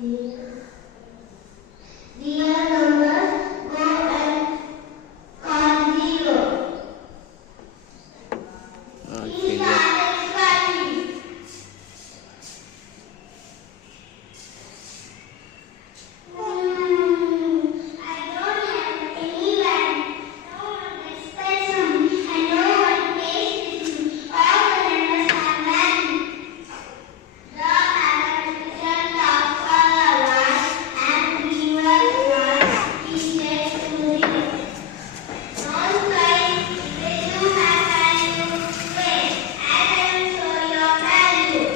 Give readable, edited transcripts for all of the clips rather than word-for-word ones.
Real numbers go and cause zero. These are the values. I don't have any value. No one respects me and no one pays with me. All the numbers have value. The mathematician talks a lot and gives us teachers to read. Don't cry if they do have value. Wait, I will show your value.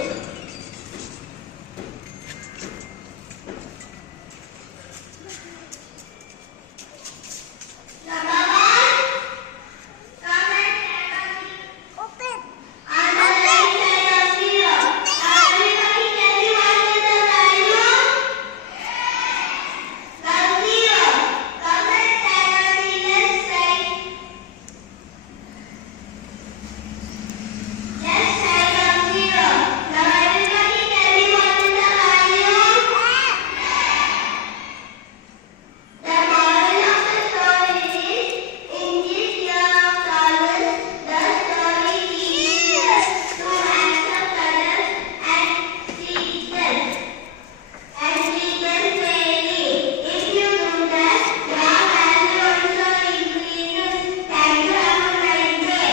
Number one, come and take a seat. Open. On the right side of zero. Everybody tell me what is the value? The zero. Come and stand on the left side. Left side of zero. Now everybody tell me what is the value? The moral of the story is, in this year of tolerance, the story teaches us to accept others and treat them fairly. If you do that, your value also increases. Thank you. Have a nice day.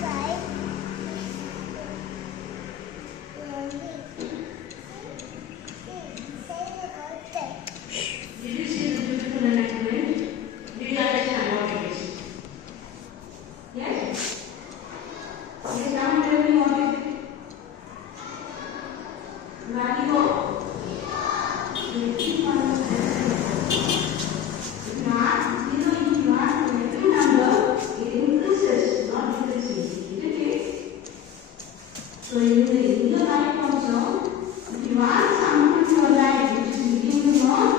Dice. Did you see the beautiful enlightenment? Did you understand what it is? Yes? Yes, now tell me what is it? Value of 21. If not, 0 into 1, every number, it increases, not decreases. Isn't it? So in your life also, if you want something in your life which is giving you more,